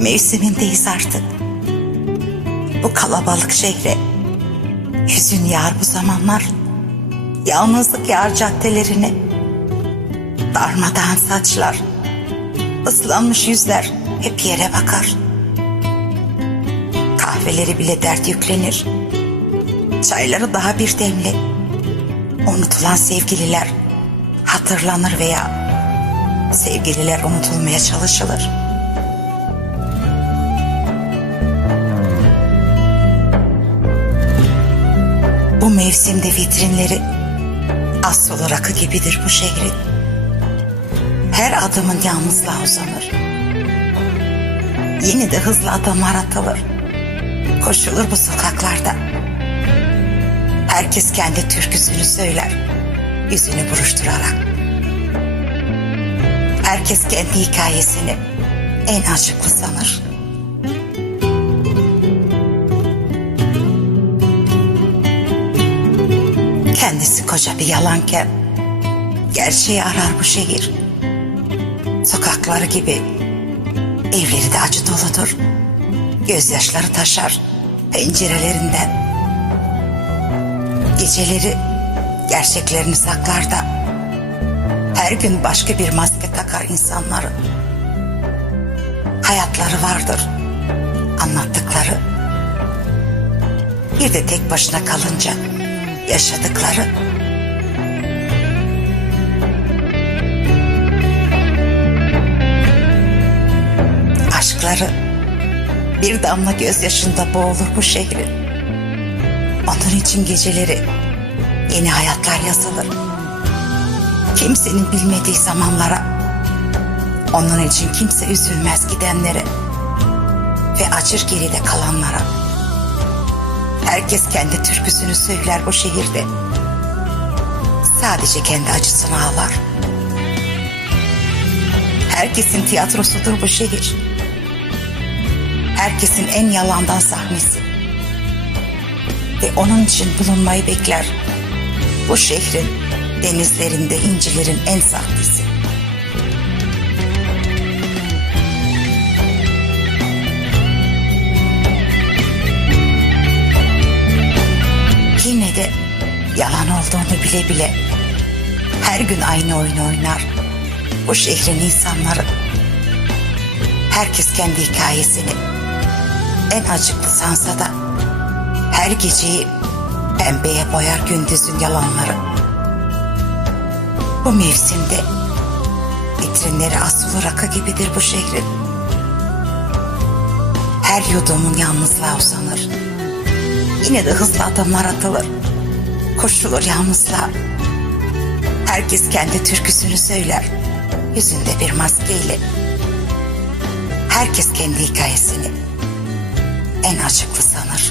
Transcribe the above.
Mevsimindeyiz artık. Bu kalabalık şehre hüzün yağar bu zamanlar. Yalnızlık yağar caddelerine. Darmadağın saçlar, ıslanmış yüzler hep yere bakar. Kahveleri bile dert yüklenir. Çayları daha bir demli. Unutulan sevgililer hatırlanır veya sevgililer unutulmaya çalışılır. Bu mevsimde vitrinleri az solu rakı gibidir bu şehrin. Her adımın yalnızlığa uzanır. Yeni de hızlı adımlar atılır. Koşulur bu sokaklarda. Herkes kendi türküsünü söyler. Yüzünü buruşturarak. Herkes kendi hikayesini en acıklı sanır. Kendisi koca bir yalanken gerçeği arar bu şehir. Sokakları gibi evleri de acı doludur. Gözyaşları taşar pencerelerinden. Geceleri gerçeklerini saklar da her gün başka bir maske takar insanların. Hayatları vardır, anlattıkları. Bir de tek başına kalınca yaşadıkları. Aşkları bir damla gözyaşında boğulur bu şehrin. Onun için geceleri yeni hayatlar yazılır. Kimsenin bilmediği zamanlara. Onun için kimse üzülmez gidenlere ve acır geride kalanlara. Herkes kendi türküsünü söyler bu şehirde. Sadece kendi acısını ağlar. Herkesin tiyatrosudur bu şehir. Herkesin en yalandan sahnesi. Ve onun için bulunmayı bekler. Bu şehrin denizlerinde incilerin en sahtesi. Yine de yalan olduğunu bile bile her gün aynı oyunu oynar. Bu şehrin insanları. Herkes kendi hikayesini en acıklı sansa da her geceyi pembeye boyar gündüzün yalanları. Bu mevsimde vitrinleri asılı rakı gibidir bu şehrin. Her yudumun yalnızlığa uzanır. Yine de hızlı adımlar atılır. Koşulur yalnızlığa. Herkes kendi türküsünü söyler. Yüzünde bir maskeyle. Herkes kendi hikayesini en acıklı sanır.